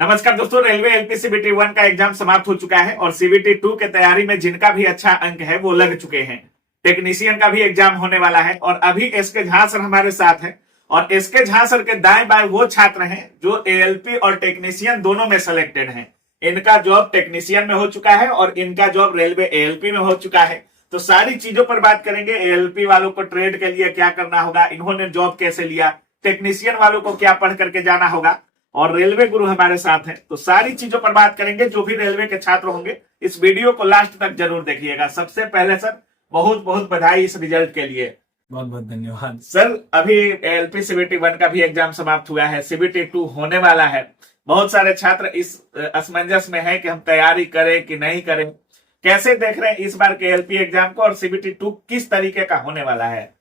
नमस्कार दोस्तों, railway LP CBT 1 का एग्जाम समाप्त हो चुका है और सीबीटी 2 के तैयारी में जिनका भी अच्छा अंक है वो लग चुके हैं। टेक्नीशियन का भी एग्जाम होने वाला है और अभी एसके झा सर हमारे साथ हैं और एसके झा सर के दाएं बाएं वो छात्र हैं जो एएलपी और टेक्नीशियन दोनों में सेलेक्टेड हैं। इनका जॉब टेक्नीशियन में हो चुका है और इनका जॉब रेलवे एएलपी में हो चुका है। तो सारी चीजों पर बात करेंगे। एएलपी वालों को ट्रेड के लिए क्या करना होगा, इन्होंने जॉब कैसे लिया, टेक्नीशियन वालों को क्या पढ़ करके जाना होगा और रेलवे गुरु हमारे साथ हैं। तो सारी चीजों पर बात करेंगे। जो भी रेलवे के छात्र होंगे इस वीडियो को लास्ट तक जरूर देखिएगा। सबसे पहले सर बहुत बहुत बधाई इस रिजल्ट के लिए। बहुत बहुत धन्यवाद सर, अभी एलपी सीबीटी 1 का भी एग्जाम समाप्त हुआ है, सीबीटी 2 होने वाला है। बहुत सारे छात्र इस असमंजस में है कि हम तैयारी करें कि नहीं करें। कैसे देख रहे हैं इस बार के एलपी एग्जाम को और सीबीटी 2 किस तरीके का होने वाला है?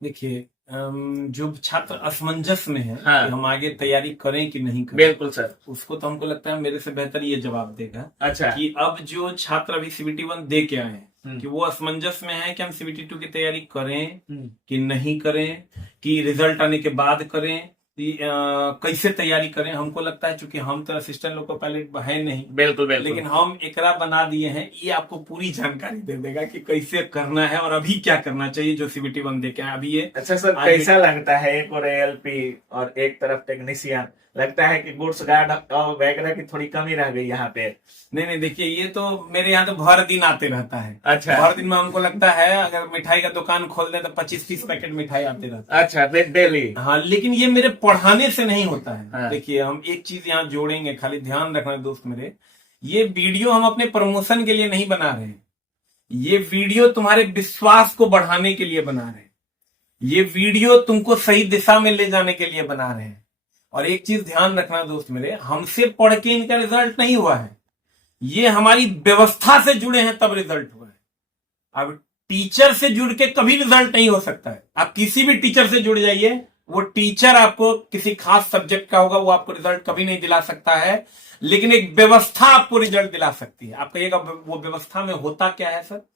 देखिए, जो छात्र असमंजस में है हाँ। कि हम आगे तैयारी करें कि नहीं करें, बिल्कुल सर। उसको तो हमको लगता है मेरे से बेहतर ये जवाब देगा। अच्छा। कि अब जो छात्र अभी सीबीटी 1 दे के आए हम्म। हैं कि वो असमंजस में है कि हम सीबीटी 2 की तैयारी करें हम्म। कि नहीं करें, कि रिजल्ट आने के बाद करें, कि कैसे तैयारी करें। हमको लगता है चूंकि हम तो असिस्टेंट लोग को पायलट है नहीं, बिल्कुल बिल्कुल। लेकिन हम एकरा बना दिए हैं। ये आपको पूरी जानकारी दे देगा कि कैसे करना है और अभी क्या करना चाहिए जो सीबीटी 1 दे के आए अभी ये। अच्छा सर, कैसा लगता है एक और एएलपी और एक तरफ टेक्नीशियन, लगता है कि गुड्स गार्ड और वगैरह की थोड़ी कमी रह गई यहाँ पे? नहीं, देखिए, ये तो मेरे यहाँ तो भर दिन आते रहता है। अच्छा। भर दिन में हमको लगता है अगर मिठाई का दुकान खोल दे तो 25-30 पैकेट मिठाई आते रहता अच्छा, डेली? है। हाँ, लेकिन ये मेरे पढ़ाने से नहीं होता है। हाँ। देखिए, हम एक चीज यहाँ जोड़ेंगे, खाली ध्यान रखना दोस्त मेरे, ये वीडियो हम अपने प्रमोशन के लिए नहीं बना रहे हैं। ये वीडियो तुम्हारे विश्वास को बढ़ाने के लिए बना रहे हैं। ये वीडियो तुमको सही दिशा में ले जाने के लिए बना रहे हैं। और एक चीज ध्यान रखना दोस्त मेरे, हमसे पढ़ के इनका रिजल्ट नहीं हुआ है, ये हमारी व्यवस्था से जुड़े हैं तब रिजल्ट हुआ है। अब टीचर से जुड़ के कभी रिजल्ट नहीं हो सकता है। आप किसी भी टीचर से जुड़ जाइए, वो टीचर आपको किसी खास सब्जेक्ट का होगा, वो आपको रिजल्ट कभी नहीं दिला सकता है, लेकिन एक व्यवस्था आपको रिजल्ट दिला सकती है। आप कहिएगा वो व्यवस्था में होता क्या है सर?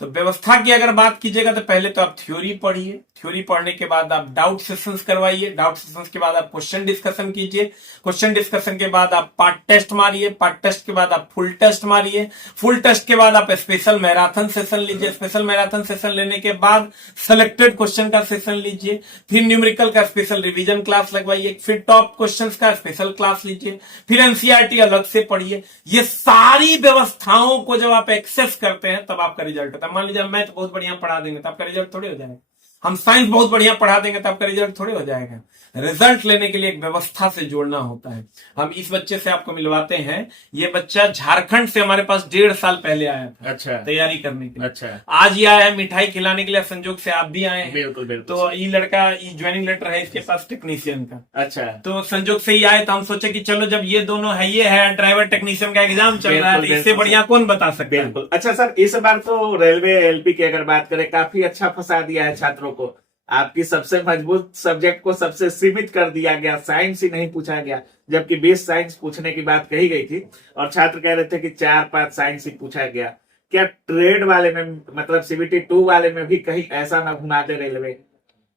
तो व्यवस्था की अगर बात कीजिएगा तो पहले तो आप थ्योरी पढ़िए, थ्योरी पढ़ने के बाद आप डाउट सेशंस करवाइए, डाउट सेशंस के बाद आप क्वेश्चन डिस्कशन कीजिए, क्वेश्चन डिस्कशन के बाद आप पार्ट टेस्ट मारिए, पार्ट टेस्ट के बाद आप फुल टेस्ट मारिए, फुल टेस्ट के बाद आप स्पेशल मैराथन सेशन लीजिए, स्पेशल मैराथन सेशन लेने के बाद सिलेक्टेड क्वेश्चन का सेशन लीजिए, फिर न्यूमेरिकल का स्पेशल रिविजन क्लास लगवाइए, फिर टॉप क्वेश्चन का स्पेशल क्लास लीजिए, फिर एनसीईआरटी अलग से पढ़िए। ये सारी व्यवस्थाओं को जब आप एक्सेस करते हैं तब आपका रिजल्ट होता है। मान लीजिए मैथ बहुत बढ़िया पढ़ा देंगे तो आपका रिजल्ट थोड़े हो जाएगा, हम साइंस बहुत बढ़िया पढ़ा देंगे तो आपका रिजल्ट थोड़े हो जाएगा। रिजल्ट लेने के लिए एक व्यवस्था से जोड़ना होता है। हम इस बच्चे से आपको मिलवाते हैं। ये बच्चा झारखंड से हमारे पास 1.5 साल पहले आया था। अच्छा। तैयारी करने के लिए। अच्छा। आज ये आया है मिठाई खिलाने के लिए, संजोग से आप भी आए हैं। बिल्कुल बिल्कुल। तो ये लड़का, ये ज्वाइनिंग लेटर है इसके पास टेक्नीशियन का। अच्छा। तो संजोग से ही आए तो हम सोचे कि चलो जब ये दोनों है, ये है ड्राइवर टेक्नीशियन का एग्जाम चल रहा है, तो इससे बढ़िया कौन बता सकता है। बिल्कुल। अच्छा सर, इस बार तो रेलवे एलपी की अगर बात करें काफी अच्छा फंसा दिया है छात्रों को। आपकी सबसे मजबूत सब्जेक्ट को सबसे सीमित कर दिया गया, साइंस ही नहीं पूछा गया, जबकि 20 साइंस पूछने की बात कही गई थी और छात्र कह रहे थे कि 4-5 साइंस ही पूछा गया। क्या ट्रेड वाले में, मतलब सीबीटी 2 वाले में भी कहीं ऐसा ना घुमा दे रेलवे?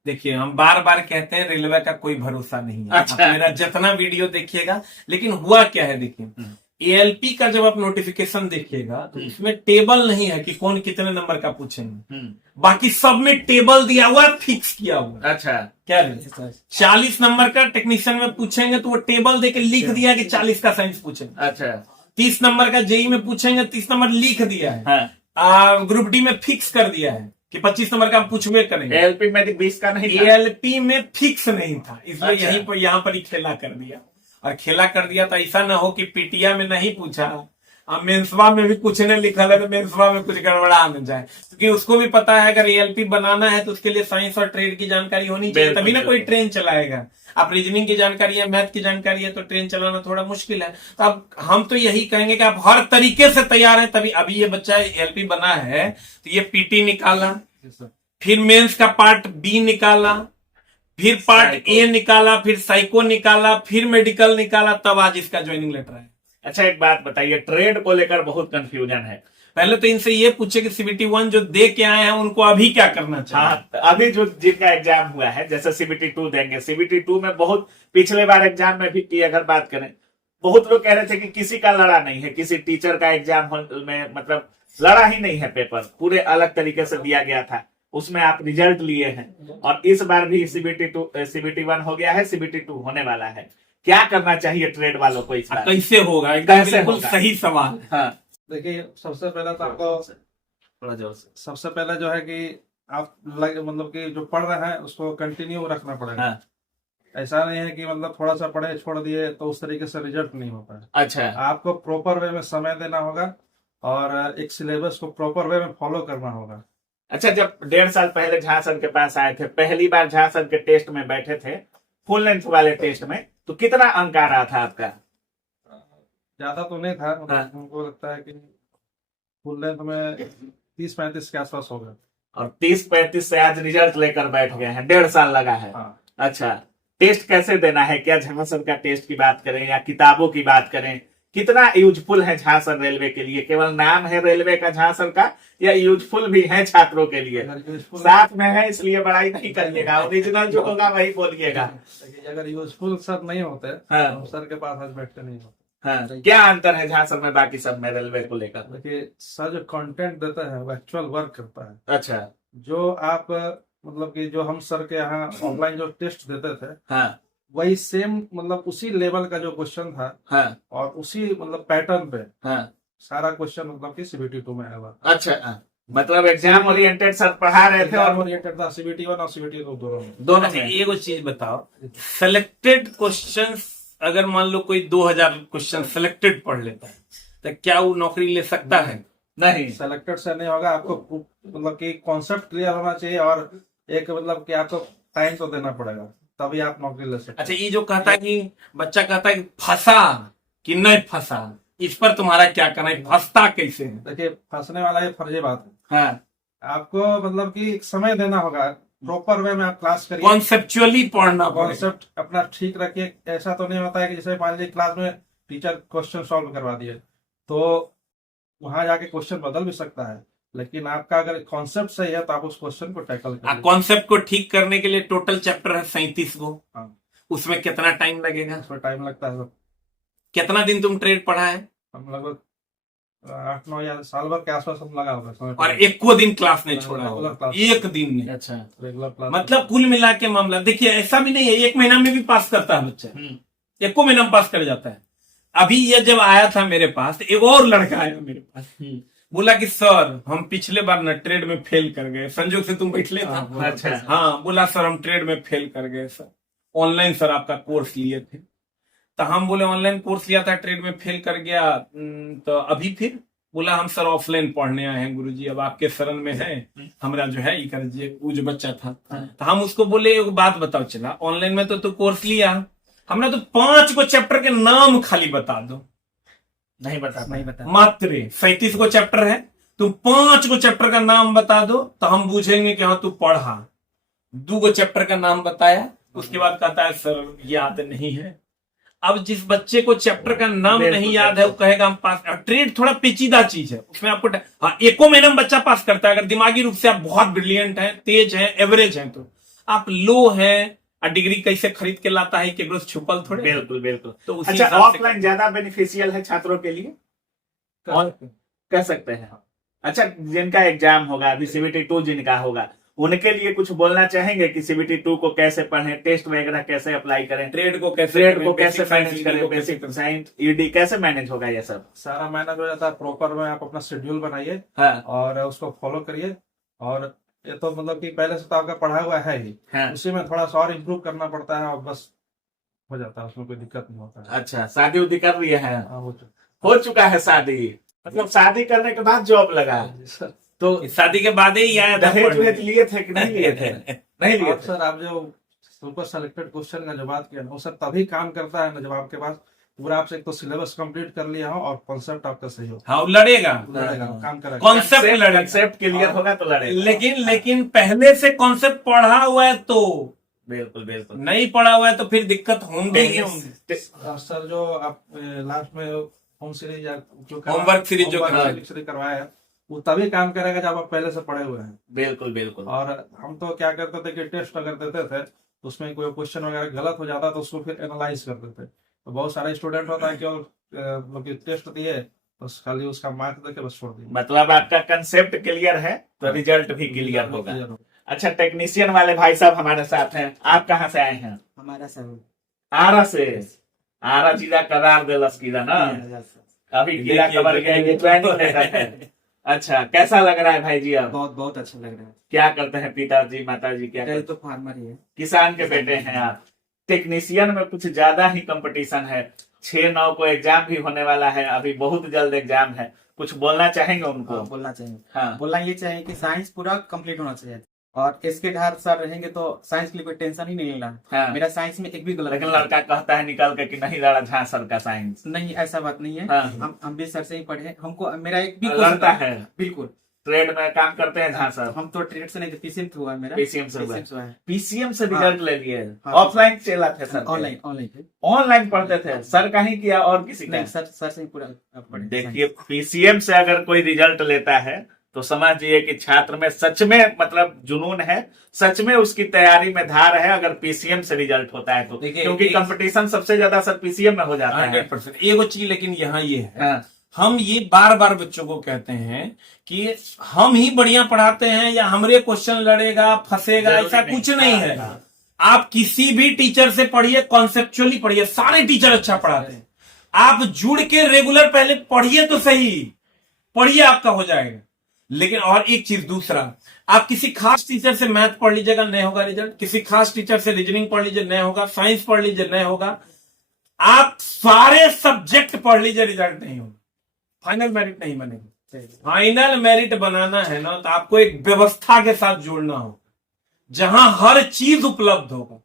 देखिए, हम बार बार कहते हैं रेलवे का कोई भरोसा नहीं है। अच्छा। आप मेरा जितना वीडियो देखिएगा, लेकिन हुआ क्या है देखिए, एएलपी का जब आप नोटिफिकेशन देखिएगा तो उसमें टेबल नहीं है कि कौन कितने नंबर का पूछेंगे। बाकी सब में टेबल दिया हुआ है, फिक्स किया हुआ है। अच्छा। क्या 40 नंबर का टेक्नीशियन में पूछेंगे तो वो टेबल देके लिख दिया कि 40 का साइंस पूछेंगे। अच्छा। 30 नंबर का जेई में पूछेंगे, 30 नंबर लिख दिया है। हाँ। ग्रुप डी में फिक्स कर दिया है कि 25 नंबर का हम पूछवे करेंगे। एएलपी में 20 का नहीं था। एएलपी में फिक्स नहीं था, इसलिए अच्छा। यहीं पर यहाँ पर ही खेला कर दिया। और खेला कर दिया तो ऐसा ना हो कि पीटिया में नहीं पूछा, अब मेंसवा में भी कुछ ने लिखा है तो मेंसवा में कुछ गड़बड़ा न जाए, क्योंकि उसको भी पता है अगर एएलपी बनाना है तो उसके लिए साइंस और ट्रेड की जानकारी होनी चाहिए, तभी ना कोई ट्रेन चलाएगा। आप रीजनिंग की जानकारी है, मैथ की जानकारी है तो ट्रेन चलाना थोड़ा मुश्किल है। तो अब हम तो यही कहेंगे कि आप हर तरीके से तैयार हैं, तभी अभी ये बच्चा एएलपी बना है तो ये पीटी निकाला, फिर मेंस का पार्ट बी निकाला, फिर पार्ट ए निकाला, फिर साइको निकाला, फिर मेडिकल निकाला, तब आज इसका ज्वाइनिंग लेटर है। अच्छा, एक बात बताइए, ट्रेड को लेकर बहुत कंफ्यूजन है। पहले तो इनसे ये पूछे कि सीबीटी 1 जो दे के आए हैं उनको अभी क्या करना चाहिए। हाँ, अभी जो जिनका एग्जाम हुआ है, जैसे सीबीटी 2 देंगे, सीबीटी 2 में बहुत पिछले बार एग्जाम में भी की अगर बात करें बहुत लोग कह रहे थे कि किसी का लड़ा नहीं है, किसी टीचर का एग्जाम में मतलब लड़ा ही नहीं है, पेपर पूरे अलग तरीके से दिया गया था, उसमें आप रिजल्ट लिए हैं। और इस बार भी CBT 1 हो गया है, CBT 2 होने वाला है। क्या करना चाहिए ट्रेड वालों को इस बार? कैसे होगा, एकदम कैसे बिल्कुल होगा? सही सवाल। हाँ, देखिए, सबसे पहले तो आपको थोड़ा जोर से। सबसे पहले जो है कि आप मतलब कि जो पढ़ रहे हैं उसको कंटिन्यू रखना पड़ेगा। हाँ, ऐसा नहीं है कि मतलब थोड़ा सा पढ़े छोड़ दिए तो उस तरीके से रिजल्ट नहीं होता है। अच्छा, आपको प्रॉपर वे में समय देना होगा और एक सिलेबस को प्रॉपर वे में फॉलो करना होगा। अच्छा। जब 1.5 साल पहले झा सर के पास आए थे, पहली बार झा सर के टेस्ट में बैठे थे, फुल लेंथ वाले टेस्ट में, तो कितना अंक आ रहा था आपका? ज्यादा तो नहीं था, हाँ। हमको लगता है कि फुल लेंथ में 30-35 के आसपास होगा। और 30-35 से आज रिजल्ट लेकर बैठ गए हैं, 1.5 साल लगा है। हाँ। अच्छा, टेस्ट कैसे देना है? क्या झा सर का टेस्ट की बात करें या किताबों की बात करें, कितना यूजफुल है झा सर रेलवे के लिए? केवल नाम है रेलवे का झा सर का, या यूजफुल भी है छात्रों के लिए? अगर यूजफुल साथ में है इसलिए बड़ाई नहीं करिएगा, ओरिजिनल जो होगा वही बोलिएगा। अगर यूजफुल सर नहीं होते हाँ। तो सर के पास आज बैठते नहीं होते। हाँ, क्या अंतर है झा सर में बाकी सब में रेलवे को लेकर? देखिए, सर जो कंटेंट देता है वो एक्चुअल वर्क करता है। अच्छा। जो आप मतलब कि जो हम सर के यहाँ ऑनलाइन जो टेस्ट देते थे हाँ वही सेम मतलब उसी लेवल का जो क्वेश्चन था हाँ और उसी मतलब पैटर्न पे हाँ। सारा क्वेश्चन मतलब कि CBT 2 में आया। अच्छा, हाँ। मतलब एग्जाम ओरिएंटेड सर पढ़ा रहे थे और ओरिएंटेड था CBT 1 और CBT 2 दोनों में। दोनों अच्छा, में। एक चीज बताओ, सिलेक्टेड क्वेश्चंस अगर मान लो कोई 2000 क्वेश्चन सिलेक्टेड पढ़ लेता है तो क्या वो नौकरी ले सकता है? नहीं, सेलेक्टेड से नहीं होगा। आपको मतलब कि कॉन्सेप्ट क्लियर होना चाहिए और एक मतलब कि आपको टाइम तो देना पड़ेगा, तभी आप नौकरी ले सकते अच्छा, ये जो कहता है कि बच्चा कहता है कि फंसा कि नहीं फंसा, इस पर तुम्हारा क्या कहना है? फंसता कैसे है? देखिए, फंसने वाला ये फर्जी बात है। हाँ, आपको मतलब कि समय देना होगा, प्रॉपर वे में आप क्लास करिए, कॉन्सेप्चुअली पढ़ना पड़ेगा। कॉन्सेप्ट अपना ठीक रखिए। ऐसा तो नहीं होता है कि जैसे मान लीजिए क्लास में टीचर क्वेश्चन सॉल्व करवा दिए तो वहां जाके क्वेश्चन बदल भी सकता है, लेकिन आपका अगर कॉन्सेप्ट सही है तो आप उस क्वेश्चन को टैकल करिए। कॉन्सेप्ट को ठीक करने के लिए टोटल चैप्टर है 37 गो। हाँ। उसमें कितना टाइम लगेगा? उसमें टाइम लगता है। कितना दिन तुम ट्रेड पढ़ा है? हम लगभग 8-9 या साल भर के आसपास हम लगा होगा समय और एक को दिन क्लास नहीं छोड़ा रेगुलर होगा? क्लास। एक दिन में? अच्छा। रेगुलर क्लास मतलब कुल मिला के मामला देखिए, ऐसा भी नहीं है 1 महीना में भी पास करता है बच्चा, 1 महीना में पास कर जाता है। अभी ये जब आया था मेरे पास, एक और लड़का आया मेरे पास, बोला कि सर हम पिछले बार ना ट्रेड में फेल कर गए, संजोग से तुम बैठले था। अच्छा। हाँ, बोला सर हम ट्रेड में फेल कर गए सर, ऑनलाइन सर आपका कोर्स लिए थे। तो हम बोले ऑनलाइन कोर्स लिया था, ट्रेड में फेल कर गया, तो अभी फिर? बोला हम सर ऑफलाइन पढ़ने आए हैं गुरुजी, अब आपके शरण में है, हमारा जो है ये कर दीजिए। वो जो बच्चा था, तो हम उसको बोले एक बात बताओ, चला ऑनलाइन में तो तू कोर्स लिया, हमने तो 5 को चैप्टर के नाम खाली बता दो। नहीं बता। मात्र 37 को चैप्टर है, तुम 5 को चैप्टर का नाम बता दो तो हम पूछेंगे कि हाँ तू पढ़ा। 2 को चैप्टर का नाम बताया, उसके बाद कहता है सर याद नहीं है। अब जिस बच्चे को चैप्टर का नाम नहीं याद है वो कहेगा हम पास। ट्रेड थोड़ा पेचीदा चीज है, उसमें आपको हाँ 1 महीने में बच्चा पास करता है अगर दिमागी रूप से आप बहुत ब्रिलियंट हैं, तेज हैं, एवरेज हैं। तो आप लो हैं और डिग्री कैसे खरीद के लाता है, केवल छुपल थोड़े। बिल्कुल बिल्कुल। तो उसी अच्छा, हिसाब से ऑफलाइन ज्यादा बेनिफिशियल है छात्रों के लिए, कह सकते हैं? अच्छा, जिनका एग्जाम होगा अभी CBT 2 जिनका होगा, उनके लिए कुछ बोलना चाहेंगे कि CBT 2 को कैसे पढ़ें, टेस्ट वगैरह कैसे अप्लाई करें, ट्रेड को कैसे मैनेज करें, बेसिक साइंस ED कैसे मैनेज होगा, ये सब सारा मैनेज हो जाता है। प्रॉपर में आप अपना शेड्यूल बनाइए हाँ और उसको फॉलो करिए। और ये तो मतलब कि पहले से तो आपका पढ़ा हुआ है ही, हाँ। उसी में थोड़ा सा और इम्प्रूव करना पड़ता है और बस हो जाता है, उसमें कोई दिक्कत नहीं होता है। अच्छा, शादी उदी कर लिए हैं? हाँ, हो चुका है शादी, मतलब शादी करने के बाद जॉब लगा, तो शादी के बाद ही आया था दहेज पढ़ने। वहेज लिए थे कि नहीं लिए थे? नहीं लिए आप थे। सर, आप जो सुपर सेलेक्टेड क्वेश्चन का जो बात किया ना, वो सर तभी काम करता है ना जब आपके पास पूरा आपसे एक तो सिलेबस कंप्लीट कर लिया हो और कॉन्सेप्ट आपका सही हो। हाँ लड़ेगा, लड़ेगा, काम करेगा। कॉन्सेप्ट लड़ेगा। कंसेप्ट क्लियर होगा तो लड़ेगा। लेकिन पहले से कॉन्सेप्ट पढ़ा हुआ है तो बिल्कुल बिल्कुल। नहीं पढ़ा हुआ है तो फिर दिक्कत होंगी ही होंगी। सर जो आप लास्ट में होम सीरीज या जो होमवर्क सीरीज जो करवाया है वो तभी काम करेगा जब आप पहले से पढ़े हुए हैं। बिल्कुल बिल्कुल। और हम तो क्या करते थे कि टेस्ट अगर देते थे उसमें कोई क्वेश्चन वगैरह गलत हो जाता तो उसको फिर एनालाइज करते थे, तो बहुत सारे स्टूडेंट होता है केवल टेस्ट दिए बस खाली उसका मार्क देके बस छोड़ दिए। मतलब आपका कंसेप्ट क्लियर है तो रिजल्ट भी क्लियर होगा। अच्छा, टेक्नीशियन वाले भाई साहब हमारे साथ हैं। आप कहाँ से आए हैं? हमारा सब आरा से। आरा जिला करार देलस कीड़ा ना, अभी कीड़ा कबर गया, ये ज्वाइनिंग लेटर है। अच्छा, कैसा लग रहा है भाई जी? अब बहुत बहुत अच्छा लग रहा है। क्या करते हैं पिताजी माताजी? क्या मेरा करते तो फार्मर ही है। किसान के बेटे हैं आप। टेक्नीशियन में कुछ ज्यादा ही कंपटीशन है। 6-9 को एग्जाम भी होने वाला है, अभी बहुत जल्द एग्जाम है। कुछ बोलना चाहेंगे उनको? बोलना चाहिए। हाँ, बोलना ये चाहिए कि साइंस पूरा कंप्लीट होना चाहिए और इसके ढार सर रहेंगे तो साइंस के लिए कोई टेंशन ही नहीं लेना। हाँ। मेरा साइंस में एक भी गलत लेकिन नहीं है। लड़का कहता है निकल के कि नहीं लड़ा झा सर का साइंस। नहीं, ऐसा बात नहीं है। हाँ। हम भी सर से ही पढ़े, हमको मेरा एक भी लड़ता है। बिल्कुल। ट्रेड में काम करते हैं झा सर? हम तो ट्रेड से नहीं थे, पीसीएम से हुआ है मेरा। पीसीएम से हुआ है। हुआ है। पीसीएम से हाँ। रिजल्ट ले लिए? हाँ। ऑफलाइन चला थे सर? ऑनलाइन ऑनलाइन ऑनलाइन पढ़ते थे सर? कहीं किया और किसी का? नहीं, सर से ही पूरा पढ़े। देखिए, पीसीएम से अगर कोई रिजल्ट लेता है तो समझिए कि छात्र में सच में मतलब जुनून है, सच में उसकी तैयारी में धार है अगर पीसीएम से रिजल्ट होता है तो। देखिए, क्योंकि कंपटीशन सबसे ज्यादा सर पीसीएम में हो जाता है। 100%। एगो चीज लेकिन यहाँ ये है, हाँ। हम ये बार बार बच्चों को कहते हैं कि हम ही बढ़िया पढ़ाते हैं या हमरे क्वेश्चन लड़ेगा फंसेगा, जरूरी ऐसा नहीं। कुछ नहीं है। हाँ। आप किसी भी टीचर से पढ़िए, कॉन्सेप्चुअली पढ़िए, सारे टीचर अच्छा पढ़ाते हैं। आप जुड़ के रेगुलर पहले पढ़िए तो सही, पढ़िए आपका हो जाएगा। लेकिन और एक चीज दूसरा, आप किसी खास टीचर से मैथ पढ़ लीजिएगा, नहीं होगा रिजल्ट। किसी खास टीचर से रीजनिंग पढ़ लीजिए, नहीं होगा। साइंस पढ़ लीजिए, नहीं होगा। आप सारे सब्जेक्ट पढ़ लीजिए, रिजल्ट नहीं होगा। फाइनल मेरिट नहीं बनेगा। फाइनल मेरिट बनाना है ना तो आपको एक व्यवस्था के साथ जोड़ना होगा जहां हर चीज उपलब्ध होगा।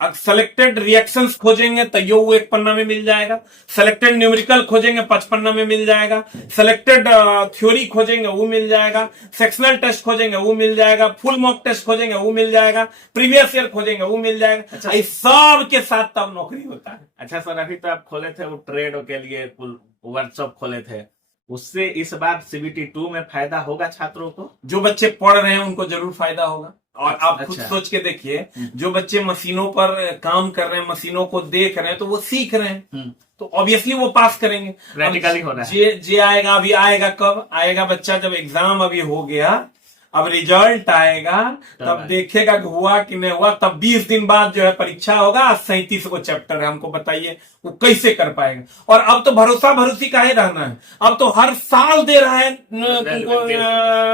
अब सेलेक्टेड रिएक्शंस खोजेंगे तो यो वो 1 पन्ना में मिल जाएगा। सेलेक्टेड न्यूमेरिकल खोजेंगे 5 पन्ना में मिल जाएगा। सेलेक्टेड थ्योरी खोजेंगे वो मिल जाएगा। सेक्शनल टेस्ट खोजेंगे वो मिल जाएगा। फुल मॉक टेस्ट खोजेंगे वो मिल जाएगा। प्रीवियस ईयर खोजेंगे वो मिल जाएगा। अच्छा। इस सब के साथ तब नौकरी होता है। अच्छा सर, अभी तो आप खोले थे वो ट्रेड के लिए वर्कशॉप खोले थे, उससे इस बार CBT 2 में फायदा होगा छात्रों को? जो बच्चे पढ़ रहे हैं उनको जरूर फायदा होगा। और आप खुद अच्छा। सोच के देखिए, जो बच्चे मशीनों पर काम कर रहे हैं, मशीनों को देख रहे हैं, तो वो सीख रहे हैं, तो ऑब्वियसली वो पास करेंगे। प्रैक्टिकली हो रहा है। जे आएगा, अभी आएगा कब आएगा बच्चा? जब एग्जाम अभी हो गया, अब रिजल्ट आएगा, तब देखेगा कि हुआ कि नहीं हुआ। तब 20 दिन बाद जो है परीक्षा होगा। 37 को चैप्टर है, हमको बताइए वो कैसे कर पाएगा? और अब तो भरोसी का ही रहना है। अब तो हर साल दे रहा है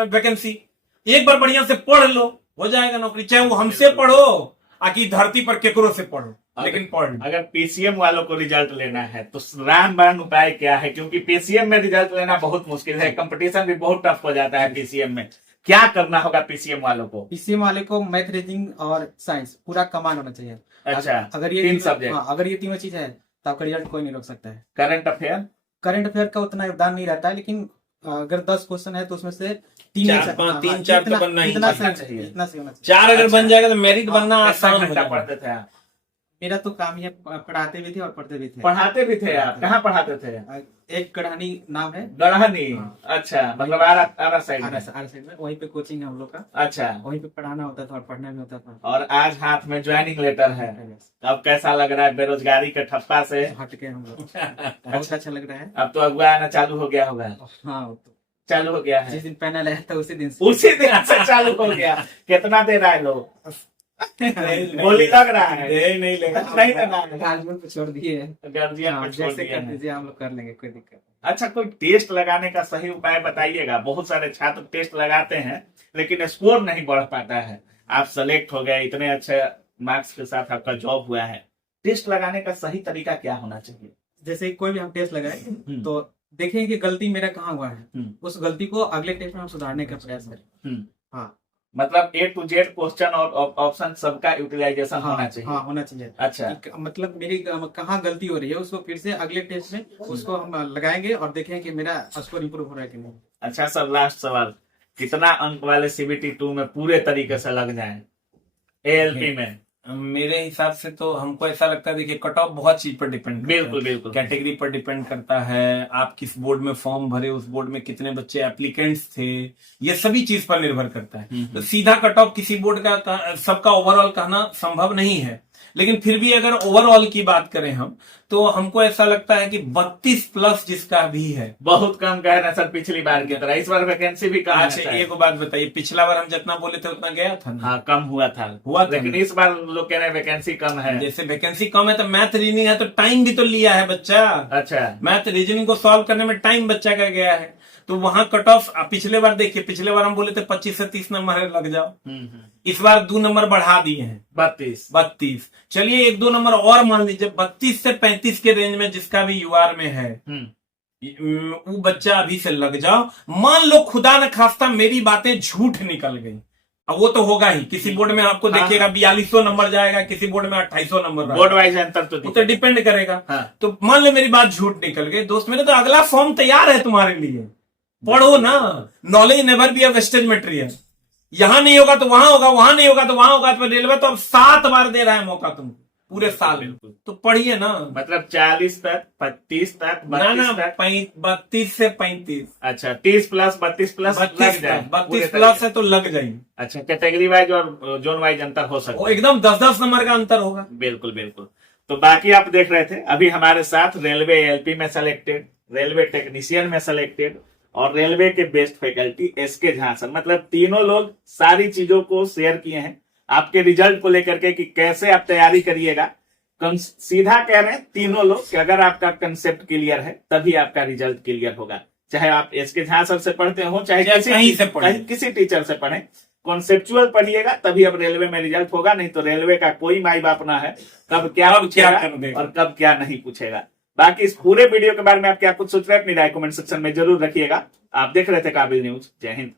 वैकेंसी। एक बार बढ़िया से पढ़ लो, हो जाएगा नौकरी। चाहे वो हमसे पढ़ो आकि धरती पर केकरो से पढ़ो, लेकिन पढ़ लो। अगर पीसीएम वालों को रिजल्ट लेना है तो रामबाण उपाय क्या है? क्योंकि पीसीएम में रिजल्ट लेना बहुत मुश्किल है, कंपटीशन भी बहुत टफ हो जाता है पीसीएम में। क्या करना होगा पीसीएम वालों को? पीसीएम वाले को मैथ, रीजनिंग और साइंस पूरा कमान होना चाहिए। अच्छा, अगर ये 3 सब्जेक्ट। अगर ये तीनों चीज है तो आपका रिजल्ट कोई नहीं रोक सकता है। Current affair? करंट अफेयर का उतना योगदान नहीं रहता है, लेकिन अगर 10 क्वेश्चन है तो उसमें से 4, 5, 3, 4 तो बनना ही इतना चाहिए। चाहिए, इतना सही होना चाहिए। 4 अगर बन जाएगा तो मेरिट बनना कितना आसान हो घंटा जाएगा। पढ़ते थे आप? मेरा तो काम ही है, पढ़ाते भी थे और पढ़ते भी थे। पढ़ाते भी थे आप? कहाँ पढ़ाते थे? एक गढ़ानी नाम है, गढ़हनी। हाँ। अच्छा, मतलब आरा साइड में। आर साइड में, वहीं पे कोचिंग है हम लोग का। अच्छा, वहीं पे पढ़ाना होता था और पढ़ना भी होता था। और आज हाथ में ज्वाइनिंग लेटर है। अब कैसा लग रहा है बेरोजगारी के ठप्पा से? हट के हम लोग बहुत अच्छा लग रहा है। अब तो अगुआ आना चालू हो गया होगा? हाँ, वो तो चालू हो गया है? जिस दिन पैनल आया था उसी दिन उसी दिन से चालू हो गया। कितना दे रहा है लोग? गोली लग रहा है? नहीं लेगा। नहीं देना है। गार्जियन पे छोड़ दिए हैं। गार्जियन हाँ, पे छोड़ जैसे दिए कर हैं। दीजिए, हम लोग कर लेंगे, कोई दिक्कत नहीं। अच्छा, कोई टेस्ट लगाने का सही उपाय बताइएगा। बहुत सारे छात्र टेस्ट लगाते हैं लेकिन स्कोर नहीं बढ़ पाता है। आप सेलेक्ट हो गए, इतने अच्छे मार्क्स के साथ आपका जॉब हुआ है, टेस्ट लगाने का सही तरीका क्या होना चाहिए? जैसे कोई भी हम टेस्ट लगाए तो देखें कि गलती मेरा कहाँ हुआ है, उस गलती को अगले टेस्ट में हम सुधारने का प्रयास करें। हाँ, मतलब A to Z क्वेश्चन और ऑप्शन सबका यूटिलाइजेशन होना चाहिए। हाँ, होना चाहिए। अच्छा, मतलब मेरी कहाँ गलती हो रही है उसको फिर से अगले टेस्ट में उसको हम लगाएंगे और देखें कि मेरा स्कोर इंप्रूव हो रहा है कि नहीं। अच्छा सर, लास्ट सवाल, कितना अंक वाले CBT 2 में पूरे तरीके से लग जाए ALP में? मेरे हिसाब से तो हमको ऐसा लगता है, देखिए कट ऑफ बहुत चीज पर डिपेंड, बिल्कुल बिल्कुल, कैटेगरी पर डिपेंड करता है। आप किस बोर्ड में फॉर्म भरे, उस बोर्ड में कितने बच्चे एप्लीकेंट्स थे, ये सभी चीज पर निर्भर करता है। तो सीधा कट ऑफ किसी बोर्ड का सबका ओवरऑल कहना संभव नहीं है, लेकिन फिर भी अगर ओवरऑल की बात करें हम, तो हमको ऐसा लगता है कि 32 प्लस जिसका भी है। बहुत कम कह रहे हैं सर पिछली बार की तरह, इस बार वैकेंसी भी कम है अच्छा, शायद। एक बात बताइए, पिछला बार हम जितना बोले थे उतना गया था ना? हाँ कम हुआ था लेकिन इस बार लोग कह रहे हैं वैकेंसी कम है। जैसे वैकेंसी कम है तो मैथ रीजनिंग है तो टाइम भी तो लिया है बच्चा। अच्छा मैथ रीजनिंग को सॉल्व करने में टाइम बच्चा का गया है, तो वहां कट ऑफ पिछले बार देखिए, पिछले बार हम बोले थे 25 से 30 नंबर लग जाओ, इस बार 2 नंबर बढ़ा दिए हैं 32। चलिए 1-2 नंबर और मान लीजिए, 32 से 35 के रेंज में जिसका भी यूआर में है, वो बच्चा अभी से लग जाओ। मान लो खुदा न खास्ता मेरी बातें झूठ निकल गई, अब वो तो होगा ही, किसी बोर्ड में आपको हाँ, देखिएगा 4200 नंबर जाएगा, किसी बोर्ड में 2800 नंबर बोर्ड वाइज अंतर तो वो तो डिपेंड करेगा। हाँ। तो मान लो मेरी बात झूठ निकल गई दोस्त मेरे, तो अगला फॉर्म तैयार है तुम्हारे लिए, पढ़ो ना। Knowledge never be a wastage material, यहां नहीं होगा तो वहां होगा, वहां नहीं होगा तो वहां होगा। तो रेलवे तो अब 7 बार दे रहा है मौका तुमको पूरे साल में, तो पढ़िए ना। मतलब 40 तक 35 तक ना 32 तक 32 से 35, अच्छा 30 प्लस 32 प्लस 32 प्लस है तो लग जाएंगे। अच्छा कैटेगरी वाइज और जोन वाइज अंतर हो सकता वो है। एकदम 10-10 नंबर का अंतर होगा। बिल्कुल बिल्कुल। तो बाकी आप देख रहे थे अभी हमारे साथ रेलवे एलपी में सेलेक्टेड, रेलवे टेक्नीशियन में सेलेक्टेड और रेलवे के best faculty SK Jha sir, मतलब तीनों लोग सारी चीजों को शेयर किए हैं आपके रिजल्ट को लेकर के कि कैसे आप तैयारी करिएगा। सीधा कह रहे हैं तीनों लोग कि अगर आपका कंसेप्ट क्लियर है तभी आपका रिजल्ट क्लियर होगा, चाहे आप एसके झा सर से पढ़ते हो चाहे किसी टीचर से पढ़े, कॉन्सेप्चुअल पढ़िएगा तभी अब रेलवे में रिजल्ट होगा। नहीं तो रेलवे का कोई माई बाप ना है कब क्या पूछेगा और कब क्या नहीं पूछेगा। बाकी इस पूरे वीडियो के बारे में आप क्या कुछ सोच रहे हैं अपनी राय कमेंट सेक्शन में जरूर रखिएगा। आप देख रहे थे काबिल न्यूज। जय हिंद।